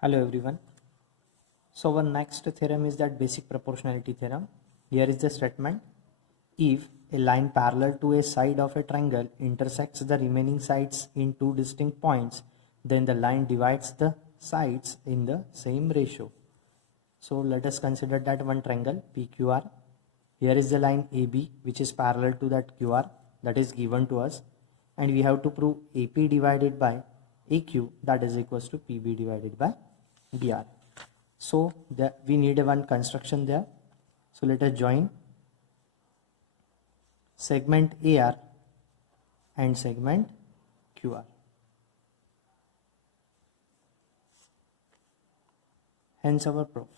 Hello everyone. So our next theorem is that basic proportionality theorem. Here is the statement. If a line parallel to a side of a triangle intersects the remaining sides in two distinct points, then the line divides the sides in the same ratio. So let us consider that one triangle PQR. Here is the line AB which is parallel to that QR that is given to us, and we have to prove AP divided by AQ, that is equals to PB divided by BR. So we need one construction there. So let us join segment AR and segment QR. Hence our proof.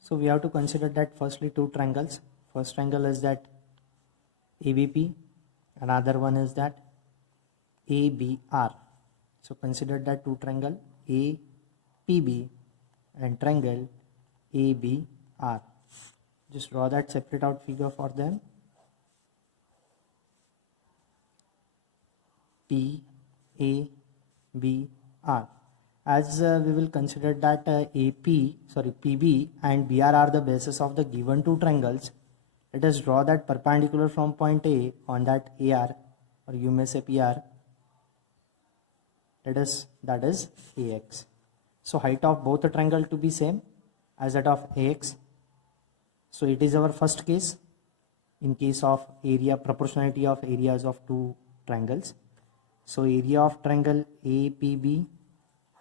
So we have to consider that firstly two triangles. First triangle is that ABP, another one is that ABR. So consider that two triangle APB and triangle ABR. Just draw that separate out figure for them. PABR. As we will consider that PB and BR are the bases of the given two triangles, let us draw that perpendicular from point A on that AR, or you may say PR. That is AX. So height of both the triangle to be same as that of AX. So it is our first case in case of area proportionality of areas of two triangles. So area of triangle APB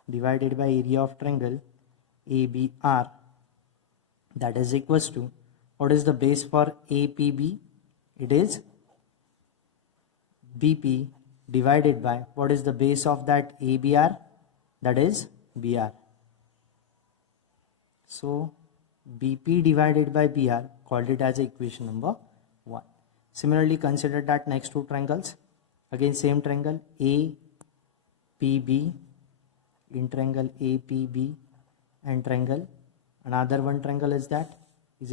divided by area of triangle ABR, that is equals to, what is the base for APB? It is BP divided by, what is the base of that ABR? That is BR. So BP divided by BR, called it as equation number 1. Similarly, consider that next two triangles. Again same triangle APB in triangle APB and triangle, another one triangle is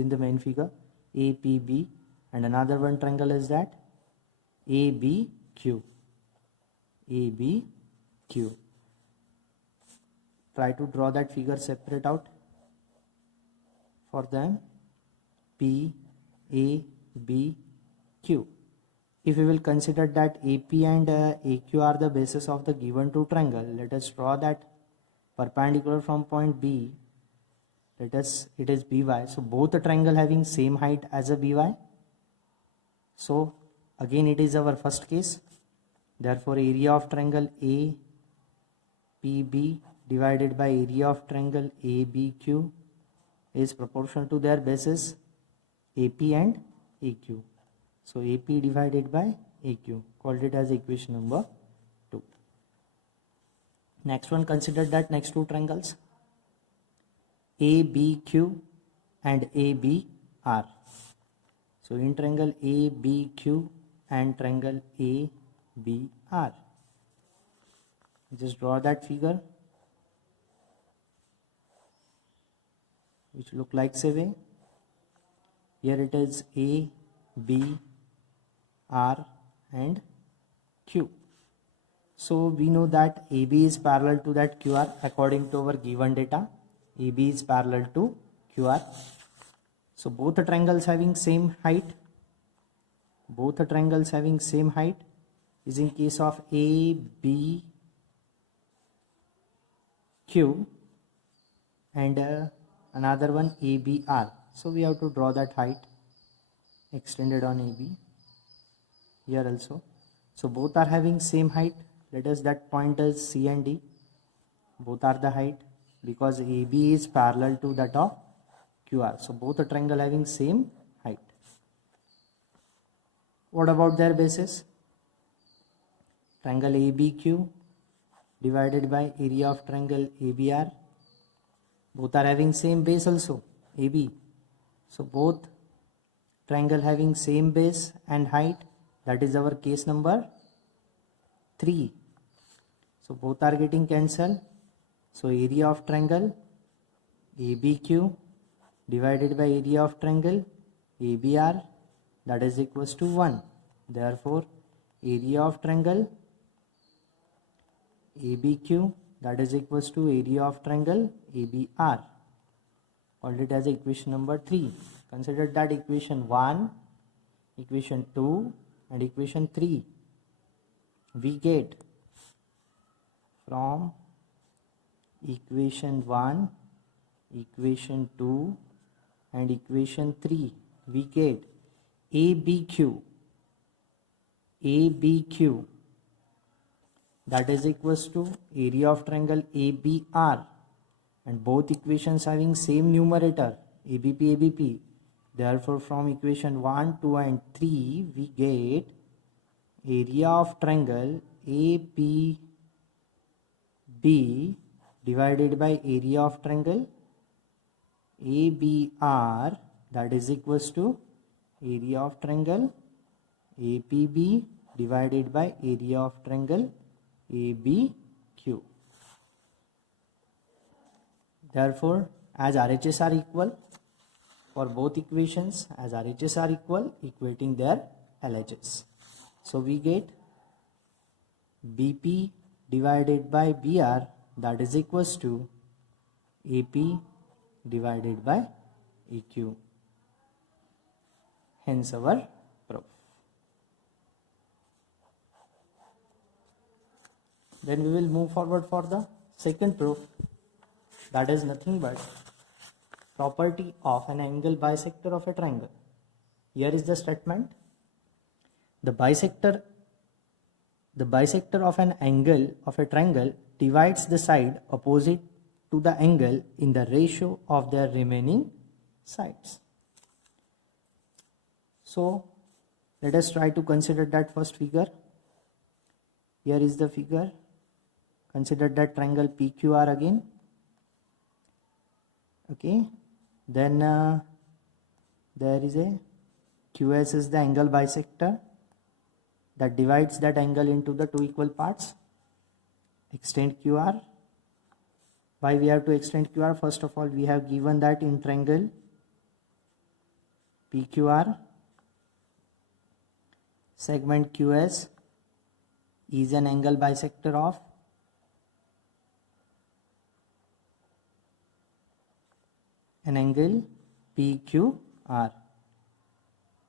in the main figure APB, and another one triangle is that ABQ. Try to draw that figure separate out for them. PABQ. If we will consider that AP and AQ are the bases of the given two triangle, let us draw that perpendicular from point B. It is BY. So both the triangle having same height as a BY. So again it is our first case. Therefore area of triangle APB divided by area of triangle ABQ is proportional to their bases AP and AQ. So AP divided by AQ, called it as equation number 2. Next one, consider that next two triangles ABQ and ABR. So in triangle ABQ and triangle ABR, just draw that figure which look like say way. Here it is A, B, R and Q. So we know that AB is parallel to that QR according to our given data. AB is parallel to QR. So both the triangles having same height. Is in case of ABQ and another one ABR. So we have to draw that height extended on AB here also. So both are having same height. Let us that point as C and D. Both are the height because AB is parallel to that of QR. So both the triangle having same height. What about their bases? Triangle ABQ divided by area of triangle ABR. Both are having same base also, AB. So both triangle having same base and height. That is our case number 3. So both are getting cancelled. So area of triangle ABQ divided by area of triangle ABR, that is equals to 1. Therefore area of triangle ABQ that is equals to area of triangle ABR. Called it as equation number 3. Consider that equation 1, equation 2 and equation 3. We get from equation 1, equation 2 and equation 3, we get ABQ, that is equals to area of triangle ABR, and both equations having same numerator ABP. Therefore from equation 1, 2 and 3 we get area of triangle APB divided by area of triangle ABR, that is equals to area of triangle APB divided by area of triangle ABQ. Therefore, as RHS are equal for both equations, as RHS are equal, equating their LHS. So we get BP divided by BR, that is equals to AP divided by EQ. Hence our proof. Then we will move forward for the second proof, that is nothing but property of an angle bisector of a triangle. Here is the statement. The bisector of an angle of a triangle divides the side opposite to the angle in the ratio of their remaining sides. So let us try to consider that first figure. Here is the figure. Consider that triangle PQR again. Okay, then there is a QS is the angle bisector that divides that angle into the two equal parts. Extend QR. Why we have to extend QR? First of all, we have given that in triangle PQR, segment QS is an angle bisector of an angle PQR.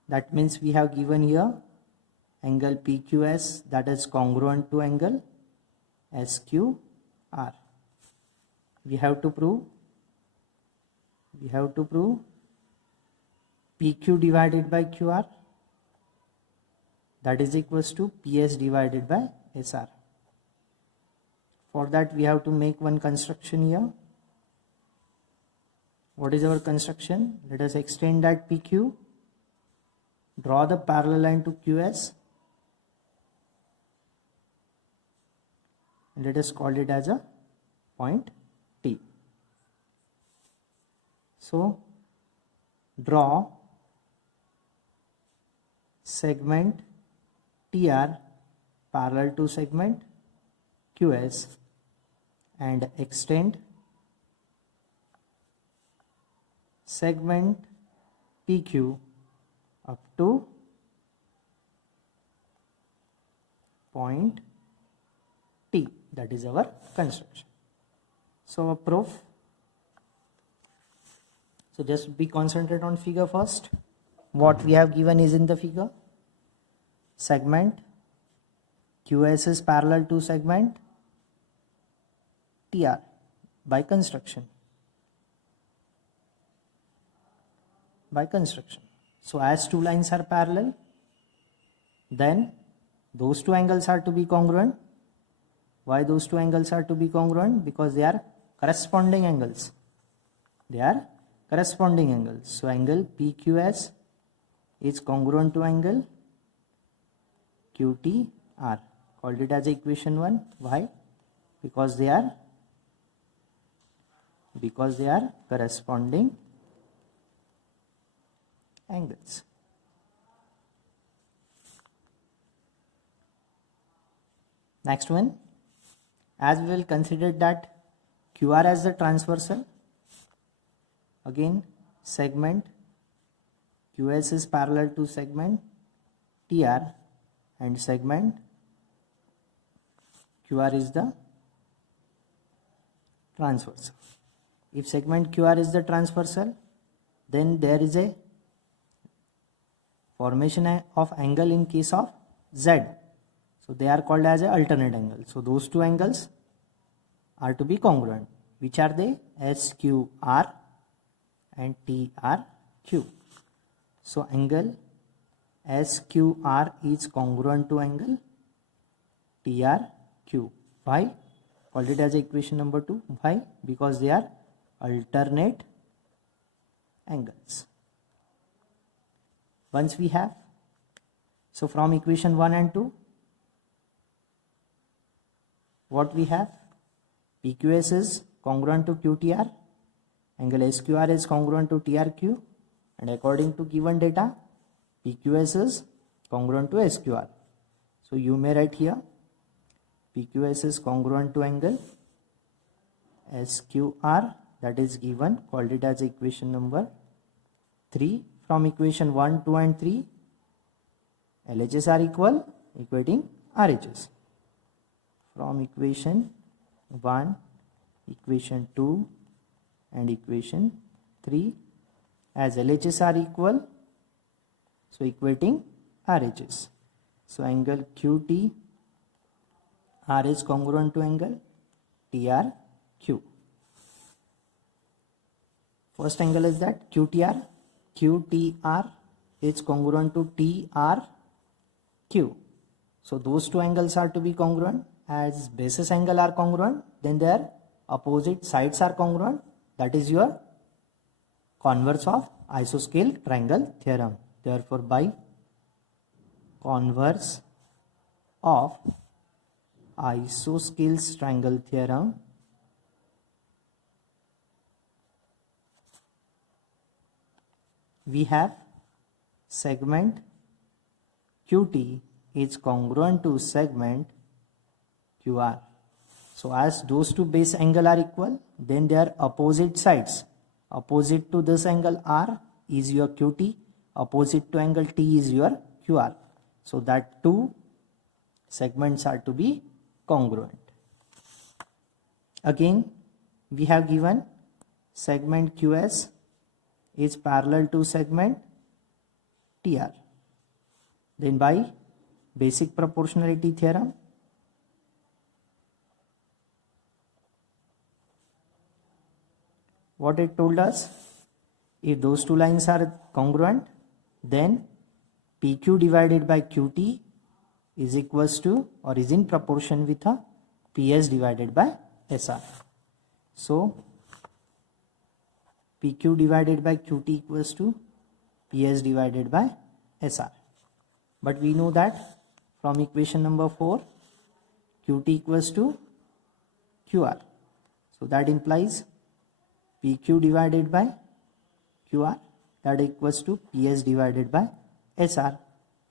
That means we have given here angle PQS that is congruent to angle SQR. We have to prove PQ divided by QR, that is equals to PS divided by SR. For that we have to make one construction here. What is our construction? Let us extend that PQ, draw the parallel line to QS, and let us call it as a point T. So draw segment TR parallel to segment QS and extend segment PQ up to point T. That is our construction. So a proof. So just be concentrated on figure first. What we have given is in the figure. Segment QS is parallel to segment TR by construction. So as two lines are parallel, then those two angles are to be congruent. Why those two angles are to be congruent? Because they are corresponding angles. So angle PQS is congruent to angle QTR. Called it as equation 1. Why? Because they are corresponding angles. Next one, as we will consider that QR as the transversal. Again, segment QS is parallel to segment TR and segment QR is the transversal. If segment QR is the transversal, then there is a formation of angle in case of Z. So they are called as a alternate angle. So those two angles are to be congruent. Which are they? SQR and TRQ. So angle SQR is congruent to angle TRQ. Why? Called it as equation number 2. Why? Because they are alternate angles. Once we have, so from equation 1 and 2, what we have? PQS is congruent to QTR, angle SQR is congruent to TRQ, and according to given data, PQS is congruent to SQR. So you may write here, PQS is congruent to angle SQR, that is given, called it as equation number 3. From equation 1, 2 and 3, LHS are equal, equating RHS. From equation 1, equation 2 and equation 3, as LHS are equal, so equating RHS. So angle QT R is congruent to angle TRQ. First angle is that QTR. QTR is congruent to TRQ. So those two angles are to be congruent. As basis angle are congruent, then their opposite sides are congruent. That is your converse of isoscale triangle theorem. Therefore, by converse of isosceles triangle theorem, we have segment QT is congruent to segment QR. So as those two base angle are equal, then their opposite sides, opposite to this angle R is your QT, opposite to angle T is your QR. So that two segments are to be congruent. Again, we have given segment QS is parallel to segment TR. Then by basic proportionality theorem, what it told us, if those two lines are congruent, then PQ divided by QT is equals to or is in proportion with a PS divided by SR. So PQ divided by QT equals to PS divided by SR. But we know that from equation number 4, QT equals to QR. So that implies PQ divided by QR, that equals to PS divided by SR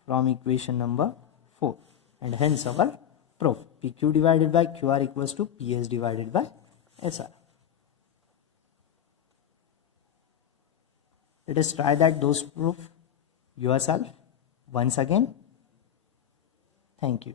from equation number 4. And hence our proof, PQ divided by QR equals to PS divided by SR. Let us try that those proof yourself once again. Thank you.